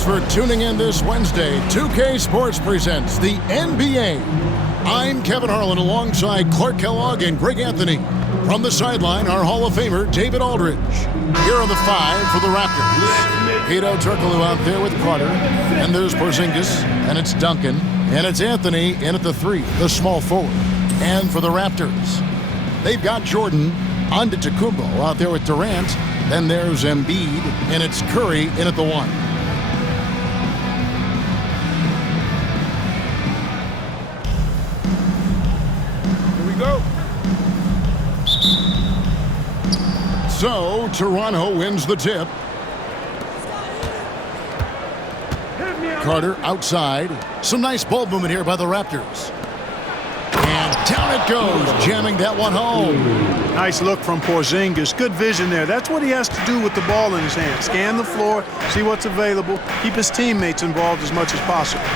Thanks for tuning in this Wednesday. 2K Sports presents the NBA. I'm Kevin Harlan alongside Clark Kellogg and Greg Anthony. From the sideline, our Hall of Famer, David Aldridge. Here are the 5 for the Raptors. Hedo Turkoglu out there with Carter. And there's Porzingis. And it's Duncan. And it's Anthony in at the 3, the small forward. And for the Raptors, they've got Jordan Antetokounmpo out there with Durant. Then there's Embiid. And it's Curry in at the 1. Go. So, Toronto wins the tip. Carter outside. Some nice ball movement here by the Raptors. And down it goes, jamming that one home. Nice look from Porzingis. Good vision there. That's what he has to do with the ball in his hand. Scan the floor, see what's available, keep his teammates involved as much as possible.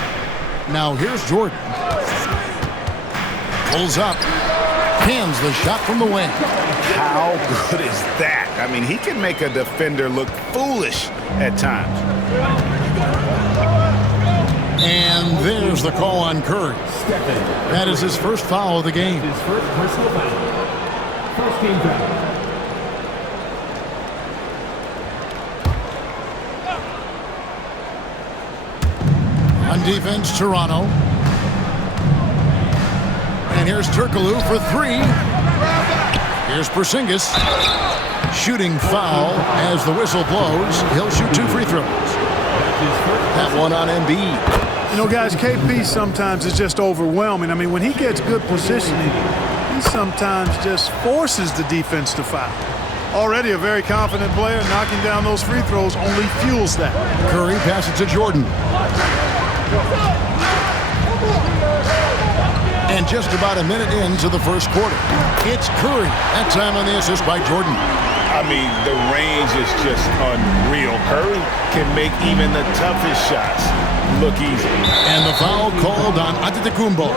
Now here's Jordan. Pulls up. Hands the shot from the wing. How good is that? I mean, he can make a defender look foolish at times. And there's the call on Curry. That is his first foul of the game. His first personal foul. First team foul. On defense, Toronto. And here's Turkoglu for 3. Here's Porzingis. Shooting foul as the whistle blows. He'll shoot 2 free throws. That one on Embiid. You know, guys, KP sometimes is just overwhelming. I mean, when he gets good positioning, he sometimes just forces the defense to foul. Already a very confident player, knocking down those free throws only fuels that. Curry passes to Jordan. And just about a minute into the first quarter. It's Curry. That time on the assist by Jordan. I mean, the range is just unreal. Curry can make even the toughest shots look easy. And the foul called on Antetokounmpo.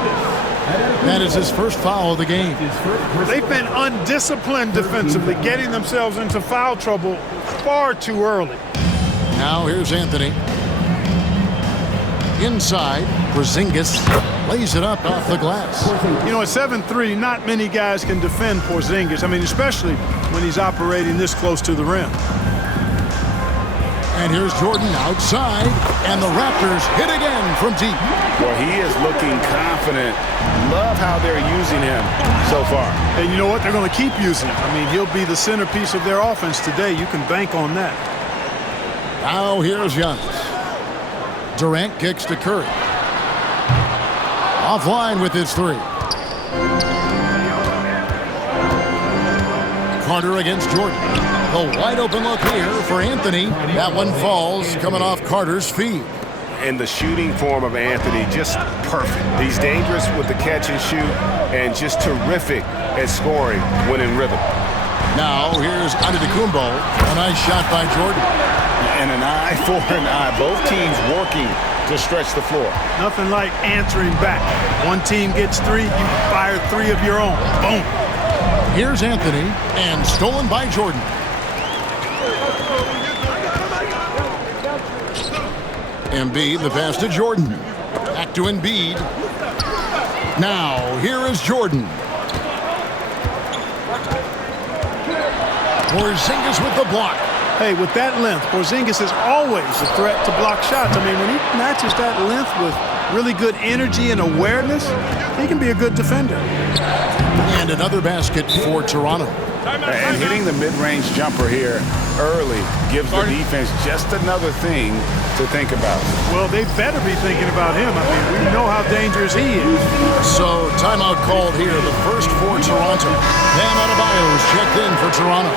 That is his first foul of the game. They've been undisciplined defensively, getting themselves into foul trouble far too early. Now here's Anthony. Inside, Porzingis lays it up off the glass. You know, at 7'3", not many guys can defend Porzingis. I mean, especially when he's operating this close to the rim. And here's Jordan outside, and the Raptors hit again from deep. Well, he is looking confident. Love how they're using him so far. And you know what? They're going to keep using him. I mean, he'll be the centerpiece of their offense today. You can bank on that. Now here's Giannis. Durant kicks to Curry. Offline with his 3. Carter against Jordan. The wide open look here for Anthony. That one falls coming off Carter's feet. And the shooting form of Anthony, just perfect. He's dangerous with the catch and shoot and just terrific at scoring when in rhythm. Now here's Antetokounmpo. A nice shot by Jordan. And an eye for an eye. Both teams working to stretch the floor. Nothing like answering back. One team gets 3, you fire 3 of your own. Boom. Here's Anthony, and stolen by Jordan. Embiid, the pass to Jordan. Back to Embiid. Now, here is Jordan. Porzingis with the block. Hey, with that length, Porzingis is always a threat to block shots. I mean, when he matches that length with really good energy and awareness, he can be a good defender. And another basket for Toronto. And hitting the mid-range jumper here early gives the defense just another thing to think about. Well, they better be thinking about him. I mean, we know how dangerous he is. So, timeout called here, the first for Toronto. Bam Adebayo's checked in for Toronto.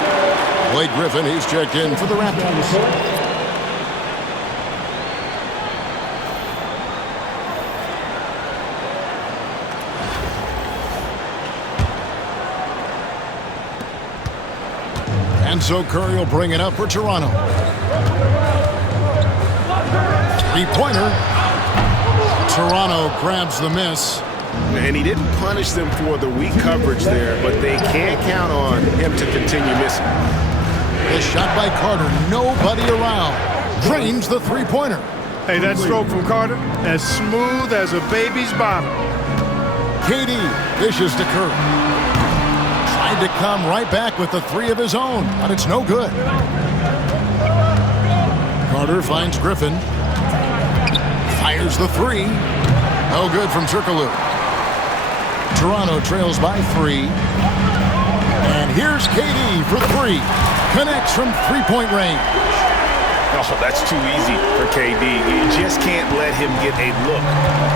Blake Griffin, he's checked in for the Raptors. And so Curry will bring it up for Toronto. Three-pointer. Toronto grabs the miss. And he didn't punish them for the weak coverage there, but they can't count on him to continue missing. The shot by Carter, nobody around. Drains the three-pointer. Hey, that stroke from Carter, as smooth as a baby's bottom. KD dishes to Curry. Tried to come right back with the three of his own, but it's no good. Carter finds Griffin. Fires the three. No good from Turkoglu. Toronto trails by 3. And here's KD for 3. Connects from three-point range. Oh, that's too easy for KD. You just can't let him get a look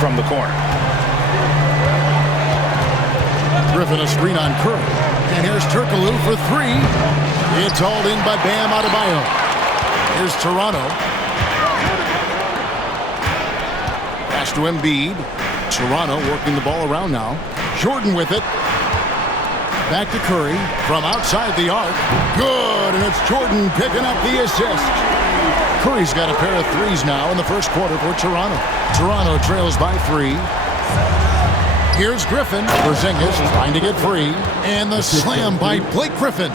from the corner. Griffin a screen on Curry. And here's Turkoglu for 3. It's hauled in by Bam Adebayo. Here's Toronto. Pass to Embiid. Toronto working the ball around now. Jordan with it. Back to Curry from outside the arc. Good, and it's Jordan picking up the assist. Curry's got a pair of threes now in the first quarter for Toronto. Toronto trails by 3. Here's Griffin. Porzingis trying to get free. And the slam by Blake Griffin.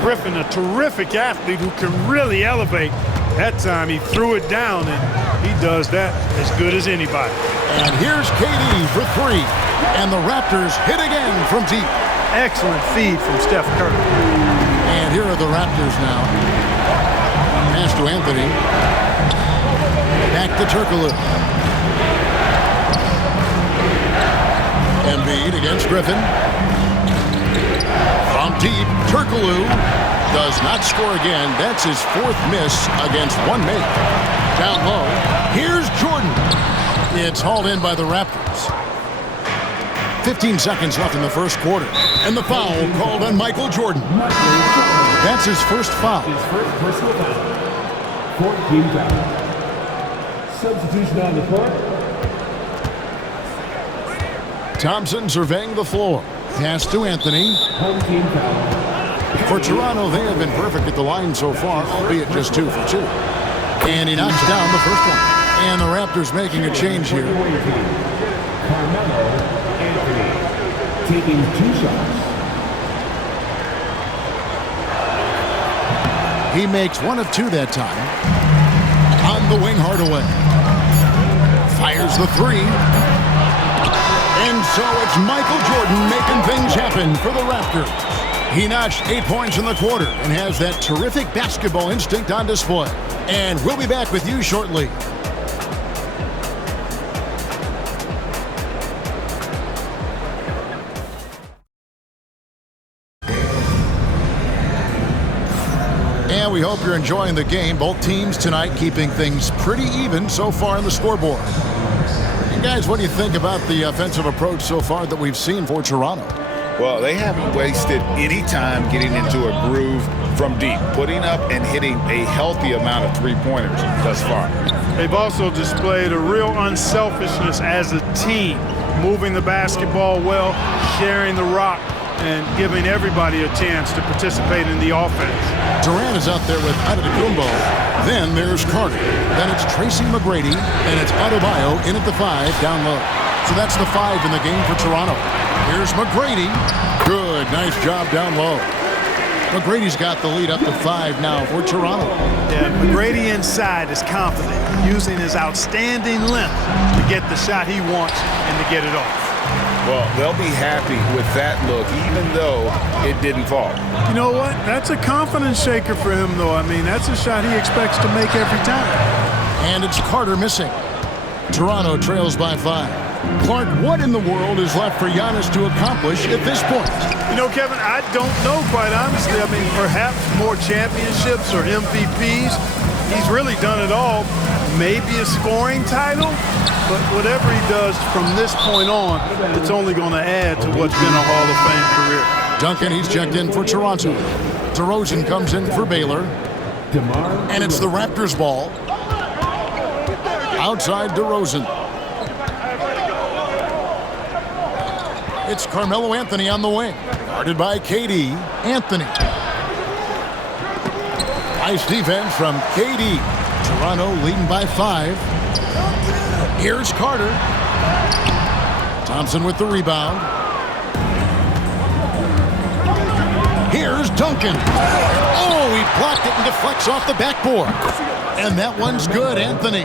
Griffin, a terrific athlete who can really elevate. That time he threw it down, and he does that as good as anybody. And here's KD for 3. And the Raptors hit again from deep. Excellent feed from Steph Curry. And here are the Raptors now. Pass to Anthony. Back to Turkoglu. Embiid against Griffin. From deep, Turkoglu does not score again. That's his 4th miss against 1 make. Down low, here's Jordan. It's hauled in by the Raptors. 15 seconds left in the first quarter. And the foul called on Michael Jordan. That's his first foul. His first personal foul. 4th team foul. Substitution on the court. Thompson surveying the floor. Pass to Anthony. Home team foul. For Toronto, they have been perfect at the line so far, albeit just 2 for 2. And he knocks down the first one. And the Raptors making a change here. Carmelo Anthony taking 2 shots. He makes 1 of 2 that time. On the wing, Hardaway. Fires the 3. And so it's Michael Jordan making things happen for the Raptors. He notched 8 points in the quarter and has that terrific basketball instinct on display. And we'll be back with you shortly. And we hope you're enjoying the game. Both teams tonight keeping things pretty even so far on the scoreboard. And guys, what do you think about the offensive approach so far that we've seen for Toronto? Well, they haven't wasted any time getting into a groove from deep, putting up and hitting a healthy amount of three-pointers thus far. They've also displayed a real unselfishness as a team, moving the basketball well, sharing the rock, and giving everybody a chance to participate in the offense. Durant is out there with Antetokounmpo. Then there's Carter. Then it's Tracy McGrady. And it's Adebayo in at the 5 down low. So that's the 5 in the game for Toronto. Here's McGrady. Good. Nice job down low. McGrady's got the lead up to 5 now for Toronto. Yeah, McGrady inside is confident, using his outstanding length to get the shot he wants and to get it off. Well, they'll be happy with that look, even though it didn't fall. You know what? That's a confidence shaker for him, though. I mean, that's a shot he expects to make every time. And it's Carter missing. Toronto trails by 5. Clark, what in the world is left for Giannis to accomplish at this point? You know, Kevin, I don't know, quite honestly. I mean, perhaps more championships or MVPs. He's really done it all. Maybe a scoring title, but whatever he does from this point on, it's only going to add to what's been a Hall of Fame career. Duncan, he's checked in for Toronto. DeRozan comes in for Baylor. And it's the Raptors ball. Outside DeRozan. It's Carmelo Anthony on the wing. Guarded by KD. Anthony. Nice defense from KD. Toronto leading by 5. Here's Carter. Thompson with the rebound. Here's Duncan. Oh, he blocked it and deflects off the backboard. And that one's good, Anthony.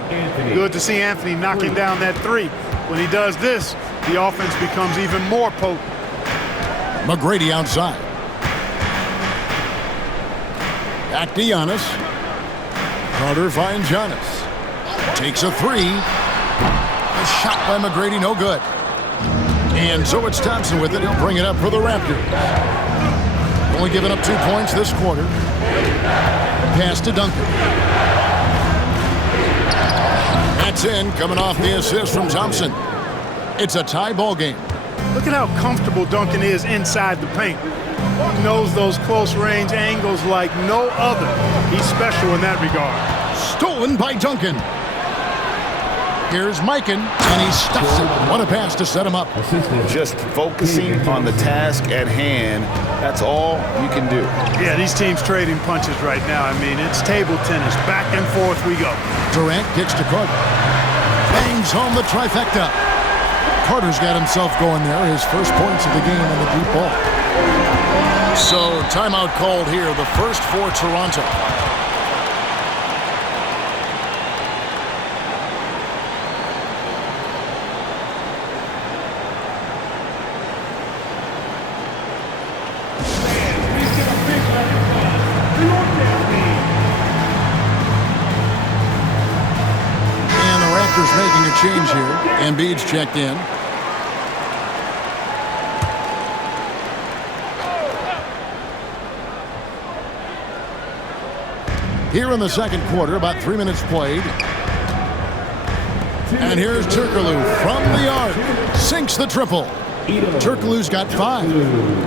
Good to see Anthony knocking down that three. When he does this, the offense becomes even more potent. McGrady outside. Back to Giannis. Carter finds Giannis. Takes a three. A shot by McGrady, no good. And so it's Thompson with it. He'll bring it up for the Raptors. Only giving up 2 points this quarter. Pass to Duncan. That's in, coming off the assist from Thompson. It's a tie ball game. Look at how comfortable Duncan is inside the paint. He knows those close range angles like no other. He's special in that regard. Stolen by Duncan. Here's Mikan, and he stuffs it. What a pass to set him up. Just focusing on the task at hand, that's all you can do. Yeah, these teams trading punches right now. I mean, it's table tennis. Back and forth we go. Durant kicks to Carter. Bangs home the trifecta. Carter's got himself going there. His first points of the game on the deep ball. So, timeout called here. The first for Toronto. Making a change here. Embiid's checked in. Here in the second quarter, about 3 minutes played. And here's Turkoglu from the arc. Sinks the triple. Turkoglu's got 5.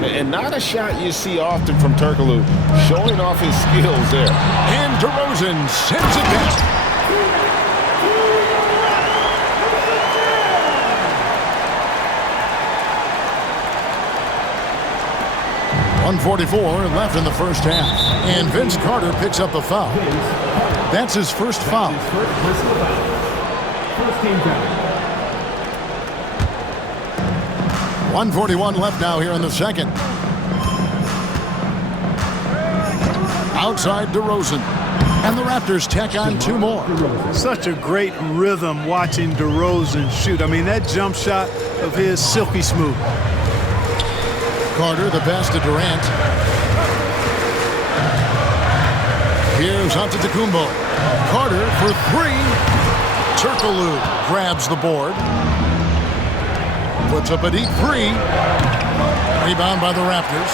And not a shot you see often from Turkoglu. Showing off his skills there. And DeRozan sends it back. 1:44 left in the first half. And Vince Carter picks up a foul. That's his first foul. First team foul. 1:41 left now here in the second. Outside DeRozan. And the Raptors tack on 2 more. Such a great rhythm watching DeRozan shoot. I mean, that jump shot of his silky smooth. Carter, the pass to Durant. Here's Antetokounmpo. Carter for 3. Turkoglu grabs the board. Puts up a deep 3. Rebound by the Raptors.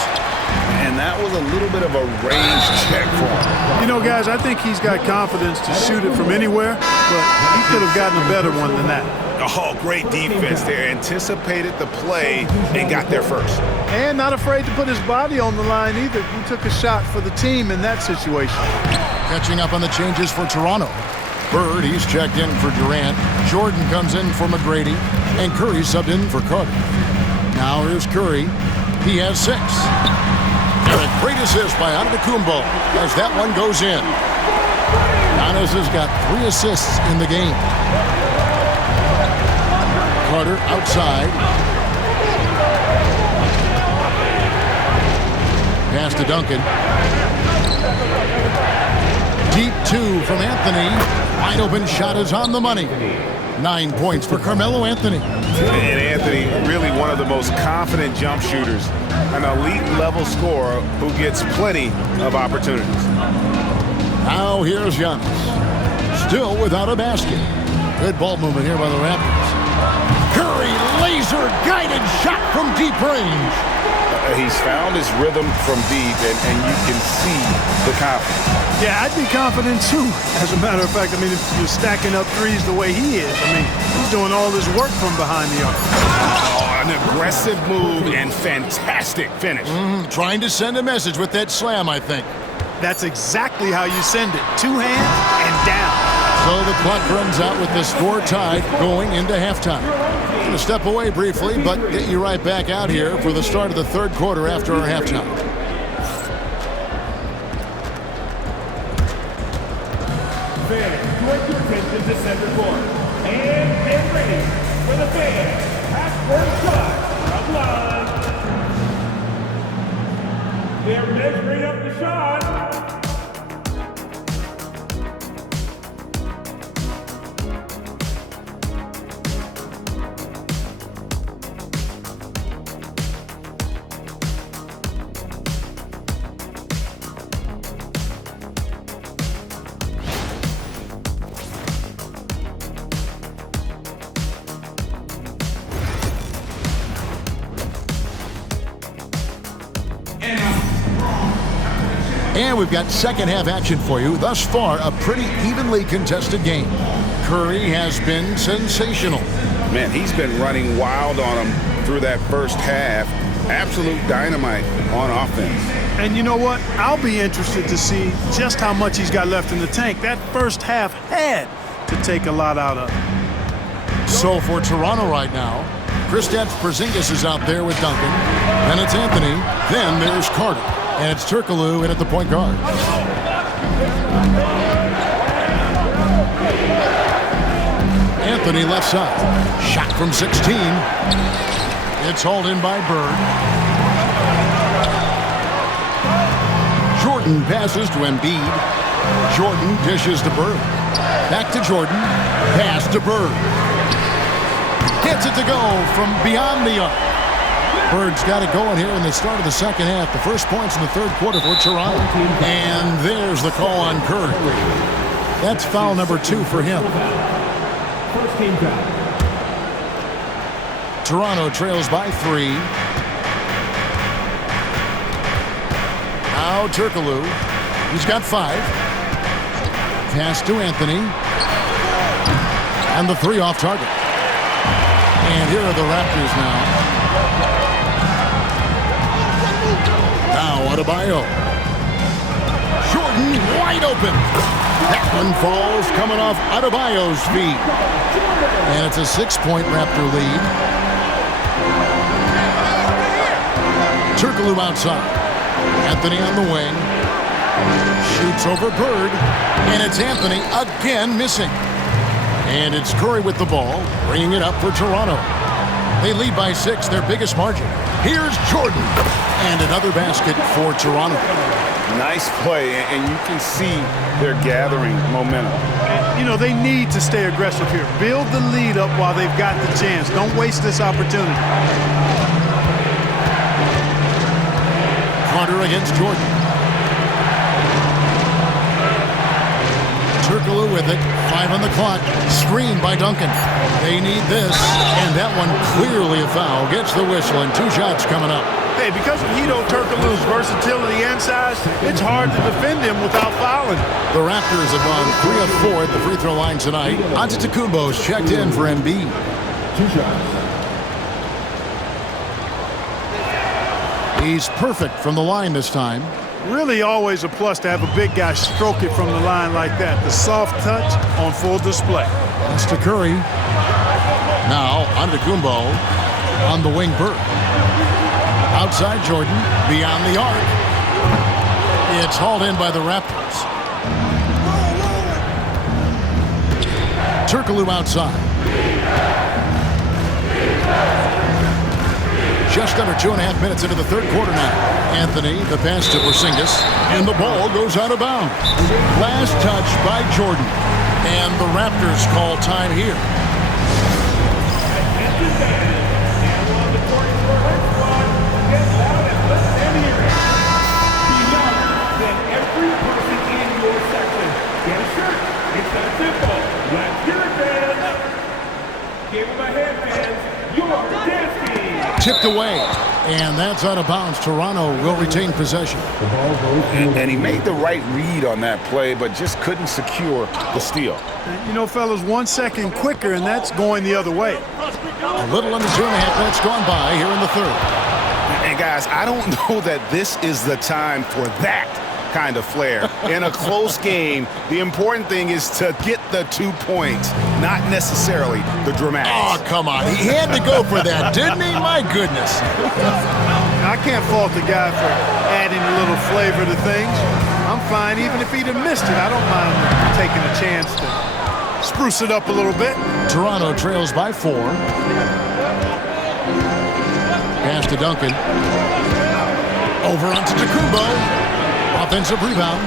And that was a little bit of a range check for him. You know, guys, I think he's got confidence to shoot it from anywhere, but he could have gotten a better one than that. Oh, great defense there. Anticipated the play and got there first. And not afraid to put his body on the line either. He took a shot for the team in that situation. Catching up on the changes for Toronto. Bird, he's checked in for Durant. Jordan comes in for McGrady. And Curry subbed in for Carter. Now here's Curry. He has 6. And a great assist by Antetokounmpo as that one goes in. Giannis has got 3 assists in the game. Carter outside. Pass to Duncan. Deep 2 from Anthony. Wide open shot is on the money. 9 points for Carmelo Anthony. And Anthony, really one of the most confident jump shooters. An elite level scorer who gets plenty of opportunities. Now here's Giannis. Still without a basket. Good ball movement here by the Raptors. Curry, laser-guided shot from deep range. He's found his rhythm from deep, and you can see the confidence. Yeah, I'd be confident too. As a matter of fact, I mean, if you're stacking up threes the way he is, I mean, he's doing all this work from behind the arc. Oh, an aggressive move and fantastic finish. Trying to send a message with that slam, I think. That's exactly how you send it. 2 hands and down. So the clock runs out with the score tied going into halftime. I'm going to step away briefly, but get you right back out here for the start of the third quarter after our halftime. Fans, direct your attention to center court. And get ready for the fans. Half-court shot from line. They're measuring up the shot. And we've got second half action for you. Thus far, a pretty evenly contested game. Curry has been sensational. Man, he's been running wild on him through that first half. Absolute dynamite on offense. And you know what? I'll be interested to see just how much he's got left in the tank. That first half had to take a lot out of it. So for Toronto right now, Kristaps Porzingis is out there with Duncan. Then it's Anthony. Then there's Carter. And it's Turkoglu in at the point guard. Anthony left side. Shot from 16. It's hauled in by Bird. Jordan passes to Embiid. Jordan dishes to Bird. Back to Jordan. Pass to Bird. Gets it to go from beyond the arc. Bird's got it going here in the start of the second half. The first points in the third quarter for Toronto. And there's the call on Curry. That's foul number 2 for him. First team foul. Toronto trails by 3. Now Turkoglu. He's got 5. Pass to Anthony. And the 3 off target. And here are the Raptors now. Now Adebayo. Jordan wide open. That one falls coming off Adebayo's feet. And it's a 6-point Raptor lead. Turkoglu outside. Anthony on the wing. Shoots over Bird. And it's Anthony again missing. And it's Curry with the ball, bringing it up for Toronto. They lead by 6, their biggest margin. Here's Jordan. And another basket for Toronto. Nice play, and you can see they're gathering momentum. And, you know, they need to stay aggressive here. Build the lead up while they've got the chance. Don't waste this opportunity. Carter against Jordan. Turkoglu with it. 5 on the clock. Screen by Duncan. They need this. And that one clearly a foul. Gets the whistle and 2 shots coming up. Hey, because of Hedo Turkoglu's versatility and size, it's hard to defend him without fouling. The Raptors have gone 3 of 4 at the free throw line tonight. Antetokounmpo's checked in for Embiid. 2 shots. He's perfect from the line this time. Really always a plus to have a big guy stroke it from the line like that. The soft touch on full display. That's to Curry. Now, Antetokounmpo on the wing Bird. Outside Jordan, beyond the arc. It's hauled in by the Raptors. Turkoglu outside. Just under 2.5 minutes into the third quarter now. Anthony, the pass to Porzingis, and the ball goes out of bounds. Last touch by Jordan, and the Raptors call time here. Tipped away, and that's out of bounds. Toronto will retain possession. And he made the right read on that play, but just couldn't secure the steal. You know, fellas, 1 second quicker, and that's going the other way. A little under 2.5 minutes gone by here in the third. And guys, I don't know that this is the time for that kind of flair. In a close game, the important thing is to get the 2 points, not necessarily the dramatics. Oh, come on. He had to go for that, didn't he? My goodness. I can't fault the guy for adding a little flavor to things. I'm fine even if he'd have missed it. I don't mind taking a chance to spruce it up a little bit. Toronto trails by 4. Pass to Duncan. Over onto Antetokounmpo. Offensive rebound.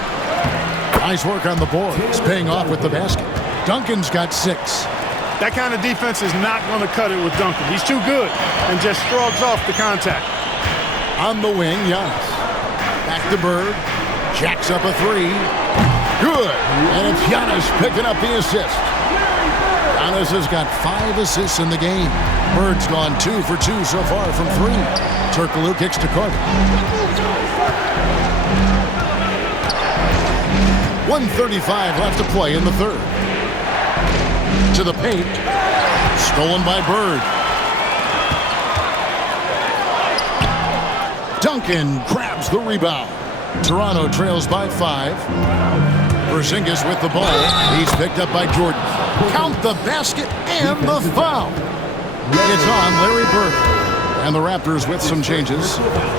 Nice work on the board. It's paying off with the basket. Duncan's got 6. That kind of defense is not going to cut it with Duncan. He's too good and just shrugs off the contact. On the wing, Giannis. Back to Bird. Jacks up a 3. Good. And it's Giannis picking up the assist. Giannis has got 5 assists in the game. Bird's gone 2 for 2 so far from 3. Turkoglu kicks to Carter. 1:35 left to play in the third. To the paint. Stolen by Bird. Duncan grabs the rebound. Toronto trails by 5. Porzingis with the ball. He's picked up by Jordan. Count the basket and the foul. It's on Larry Bird. And the Raptors with some changes.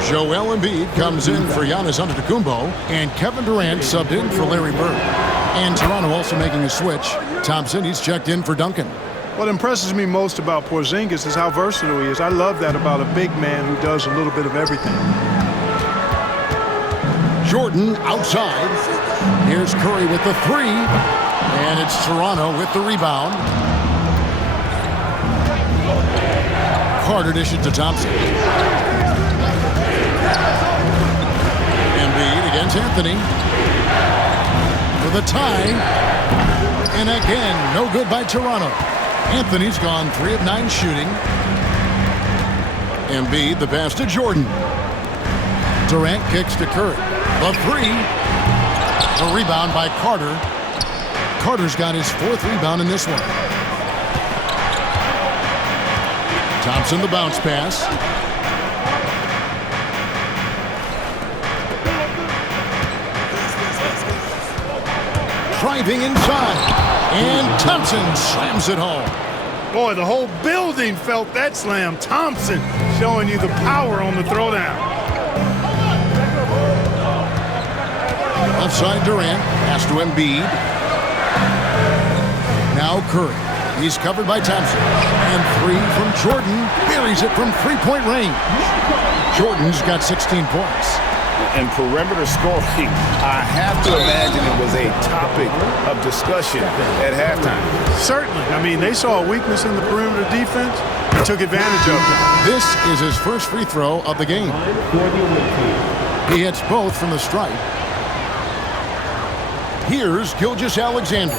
Joel Embiid comes in for Giannis Antetokounmpo, and Kevin Durant subbed in for Larry Bird. And Toronto also making a switch. Thompson, he's checked in for Duncan. What impresses me most about Porzingis is how versatile he is. I love that about a big man who does a little bit of everything. Jordan outside. Here's Curry with the 3. And it's Toronto with the rebound. Carter dishes to Thompson. Embiid against Anthony. For the tie. And again, no good by Toronto. Anthony's gone 3 of 9 shooting. Embiid, the pass to Jordan. Durant kicks to Curry. The 3. The rebound by Carter. Carter's got his 4th rebound in this one. Thompson, the bounce pass. Driving inside. And Thompson slams it home. Boy, the whole building felt that slam. Thompson showing you the power on the throwdown. Outside Durant. Pass to Embiid. Now Curry. He's covered by Thompson. And 3 from Jordan. Buries it from 3-point range. Jordan's got 16 points. And perimeter scoring, I have to imagine it was a topic of discussion at halftime. Certainly. I mean, they saw a weakness in the perimeter defense. He took advantage of it. This is his first free throw of the game. He hits both from the stripe. Here's Gilgeous-Alexander.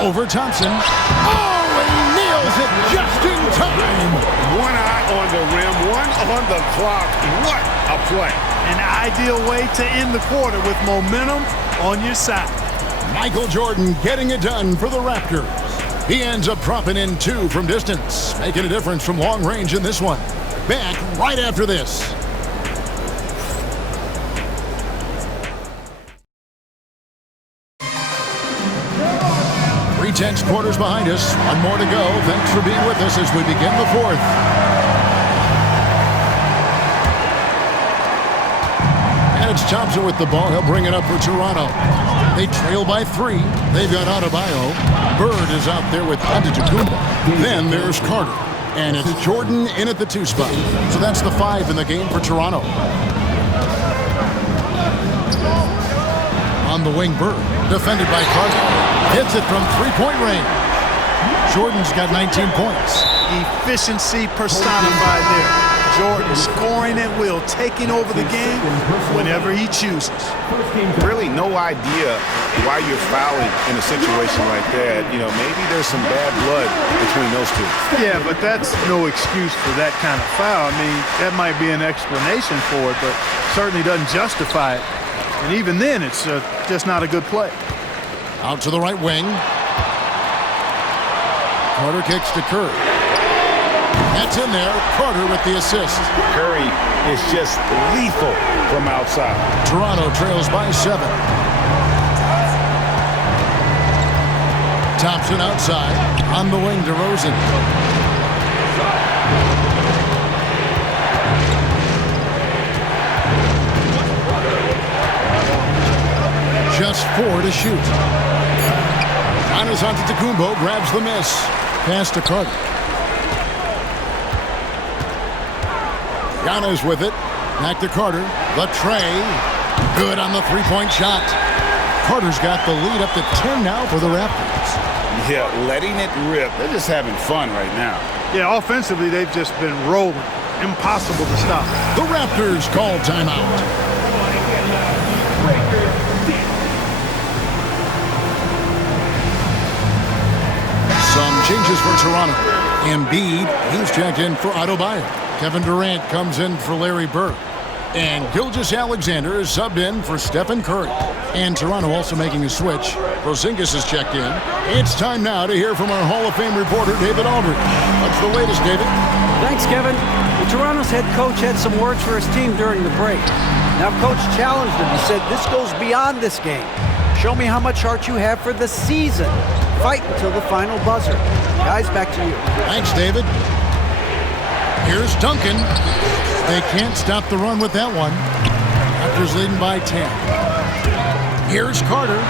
Over Thompson. Oh, and he nails it just in time. One eye on the rim, one on the clock. What a play. An ideal way to end the quarter with momentum on your side. Michael Jordan getting it done for the Raptors. He ends up dropping in 2 from distance, making a difference from long range in this one. Back right after this. 3 quarters behind us. One more to go. Thanks for being with us as we begin the 4th. And it's Thompson with the ball. He'll bring it up for Toronto. They trail by 3. They've got Adebayo. Bird is out there with Antetokounmpo. Then there's Carter. And it's Jordan in at the 2 spot. So that's the 5 in the game for Toronto. On the wing, Bird. Defended by Carter. Hits it from 3-point range. Jordan's got 19 points. Efficiency personified there. Jordan scoring at will, taking over the game whenever he chooses. Really no idea why you're fouling in a situation like that. You know, maybe there's some bad blood between those 2. Yeah, but that's no excuse for that kind of foul. I mean, that might be an explanation for it, but certainly doesn't justify it. And even then, it's just not a good play. Out to the right wing. Carter kicks to Curry. That's in there. Carter with the assist. Curry is just lethal from outside. Toronto trails by 7. Thompson outside. On the wing, DeRozan. Just 4 to shoot. Giannis Antetokounmpo grabs the miss. Pass to Carter. Giannis with it. Back to Carter. The tray. Good on the 3-point shot. Carter's got the lead up to 10 now for the Raptors. Yeah, letting it rip. They're just having fun right now. Yeah, offensively, they've just been rolling. Impossible to stop. The Raptors call timeout. Some changes for Toronto. Embiid, he's checked in for Adebayo. Kevin Durant comes in for Larry Bird. And Gilgeous-Alexander is subbed in for Stephen Curry. And Toronto also making a switch. Porzingis is checked in. It's time now to hear from our Hall of Fame reporter, David Aldridge. What's the latest, David? Thanks, Kevin. Well, Toronto's head coach had some words for his team during the break. Now, coach challenged him. He said, this goes beyond this game. Show me how much heart you have for the season. Fight until the final buzzer. Guys, back to you. Thanks, David. Here's Duncan. They can't stop the run with that one. Raptors leading by 10. Here's Carter.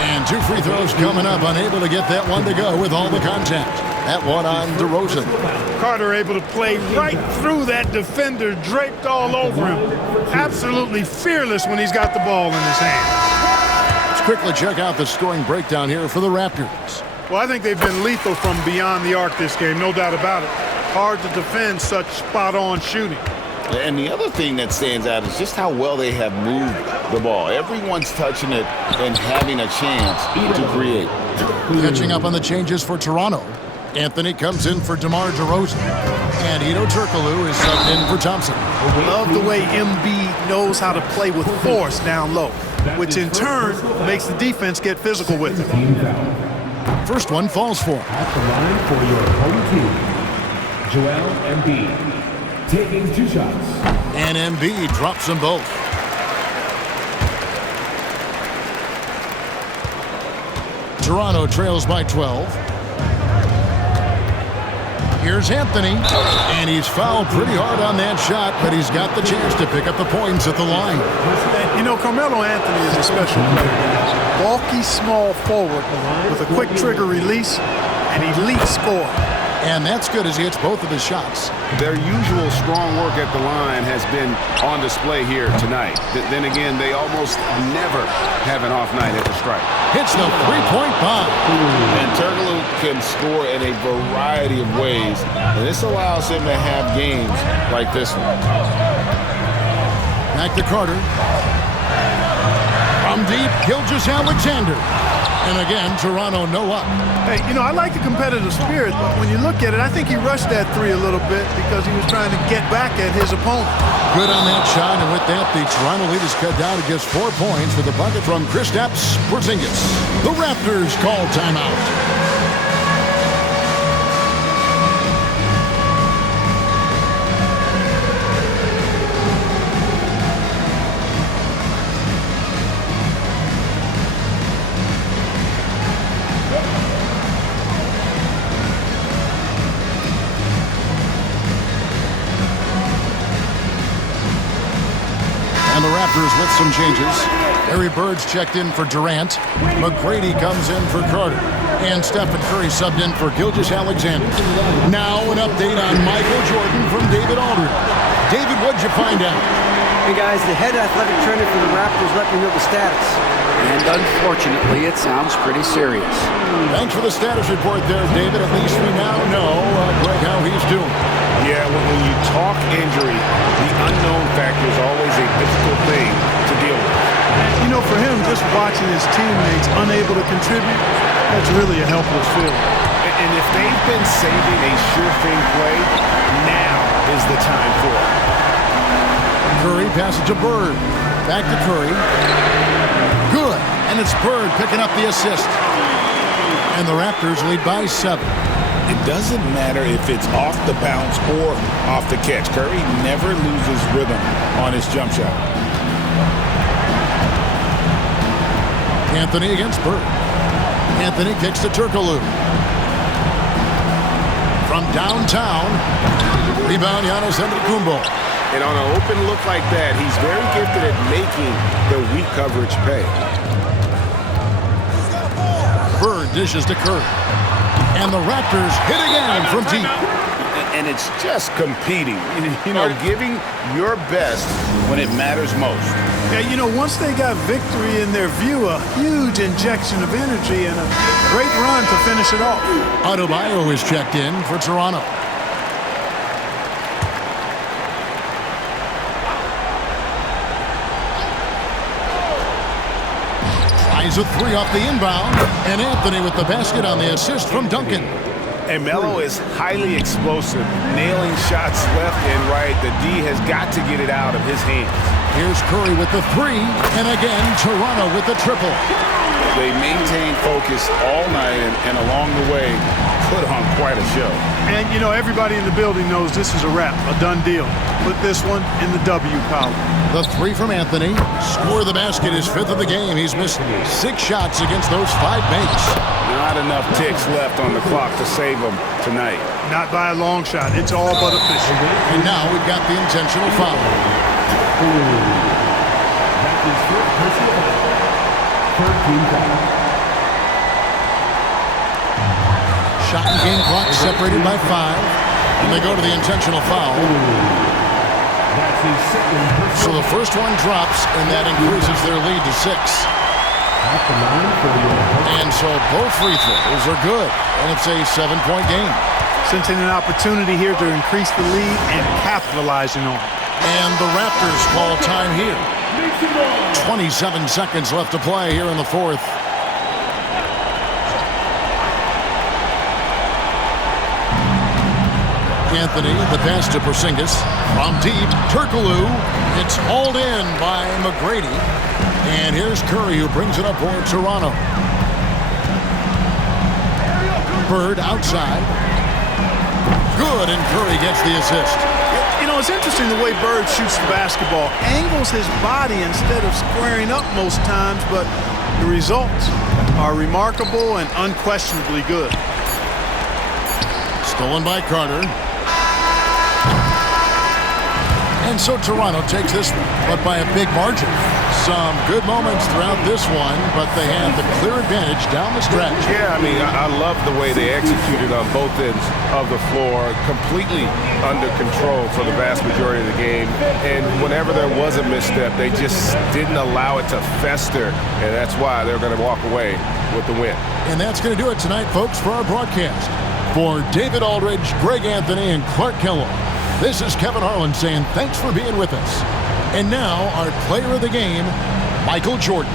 And 2 free throws coming up. Unable to get that one to go with all the contact. That one on DeRozan. Carter able to play right through that defender, draped all over him. Absolutely fearless when he's got the ball in his hand. Let's quickly check out the scoring breakdown here for the Raptors. Well, I think they've been lethal from beyond the arc this game, no doubt about it. Hard to defend such spot-on shooting. And the other thing that stands out is just how well they have moved the ball. Everyone's touching it and having a chance to create. Catching up on the changes for Toronto. Anthony comes in for DeMar DeRozan. And Ito Turkoglu is subbed in for Thompson. Love the way Embiid knows how to play with force down low, which in turn makes the defense get physical with him. First one falls for. At the line for your home team, Joel Embiid, taking 2 shots. And Embiid drops them both. Toronto trails by 12. Here's Anthony, and he's fouled pretty hard on that shot, but he's got the chance to pick up the points at the line. You know, Carmelo Anthony is a special player. Bulky, small forward with a quick trigger release and elite score. And that's good as he hits both of his shots. Their usual strong work at the line has been on display here tonight. Then again, they almost never have an off night at the stripe. Hits the three-point bomb. And Turkoglu can score in a variety of ways, and this allows him to have games like this one. Back to Carter. From deep, Gilgeous-Alexander. And again, Toronto no up. Hey, you know, I like the competitive spirit, but when you look at it, I think he rushed that 3 a little bit because he was trying to get back at his opponent. Good on that shot, and with that, the Toronto lead is cut down to just 4 points with a bucket from Kristaps Porzingis. The Raptors call timeout. And the Raptors with some changes. Larry Bird's checked in for Durant. McGrady comes in for Carter. And Stephen Curry subbed in for Gilgeous-Alexander. Now an update on Michael Jordan from David Aldridge. David, what'd you find out? Hey, guys, the head athletic trainer for the Raptors let me know the status. And unfortunately, it sounds pretty serious. Thanks for the status report there, David. At least we now know, Greg, how he's doing. Yeah, when you talk injury, the unknown factor is always a difficult thing to deal with. You know, for him, just watching his teammates unable to contribute, that's really a helpless feeling. And if they've been saving a sure thing play, now is the time for it. Curry passes to Bird. Back to Curry. Good. And it's Bird picking up the assist. And the Raptors lead by 7. It doesn't matter if it's off the bounce or off the catch. Curry never loses rhythm on his jump shot. Anthony against Bird. Anthony kicks to Turkoglu. From downtown, rebound Giannis Antetokounmpo. And on an open look like that, he's very gifted at making the weak coverage pay. Bird dishes to Curry. And the Raptors hit again from deep. And it's just competing, you know, giving your best when it matters most. Yeah, you know, once they got victory in their view, a huge injection of energy and a great run to finish it off. Adebayo is checked in for Toronto. Tries a 3 off the inbound. And Anthony with the basket on the assist from Duncan. And Melo is highly explosive, nailing shots left and right. The D has got to get it out of his hands. Here's Curry with the three, and again, Toronto with the triple. They maintained focus all night and along the way put on quite a show. And, you know, everybody in the building knows this is a wrap, a done deal. Put this one in the W column. The three from Anthony. Score the basket, his fifth of the game. He's missed 6 shots against those 5 makes. Not enough ticks left on the clock to save them tonight. Not by a long shot. It's all but official. And now we've got the intentional foul. That's his first personal foul. 13 foul. Shot and game clock separated by 5. And they go to the intentional foul. That's his second personal. So the first one drops, and that increases their lead to 6. At the line for the And so both free throws are good, and it's a 7-point game. Sensing an opportunity here to increase the lead and capitalizing on it. And the Raptors call time here. 27 seconds left to play here in the fourth. Anthony, the pass to Porzingis. From deep, Turkoglu. It's hauled in by McGrady. And here's Curry, who brings it up for Toronto. Bird outside. Good, and Curry gets the assist. You know, it's interesting the way Bird shoots the basketball. Angles his body instead of squaring up most times, but the results are remarkable and unquestionably good. Stolen by Carter. And so Toronto takes this one, but by a big margin. Some good moments throughout this one, but they had the clear advantage down the stretch. Yeah, I mean, I love the way they executed on both ends of the floor, completely under control for the vast majority of the game. And whenever there was a misstep, they just didn't allow it to fester, and that's why they're going to walk away with the win. And that's going to do it tonight, folks, for our broadcast. For David Aldridge, Greg Anthony, and Clark Kellogg, this is Kevin Harlan saying thanks for being with us. And now, our player of the game, Michael Jordan.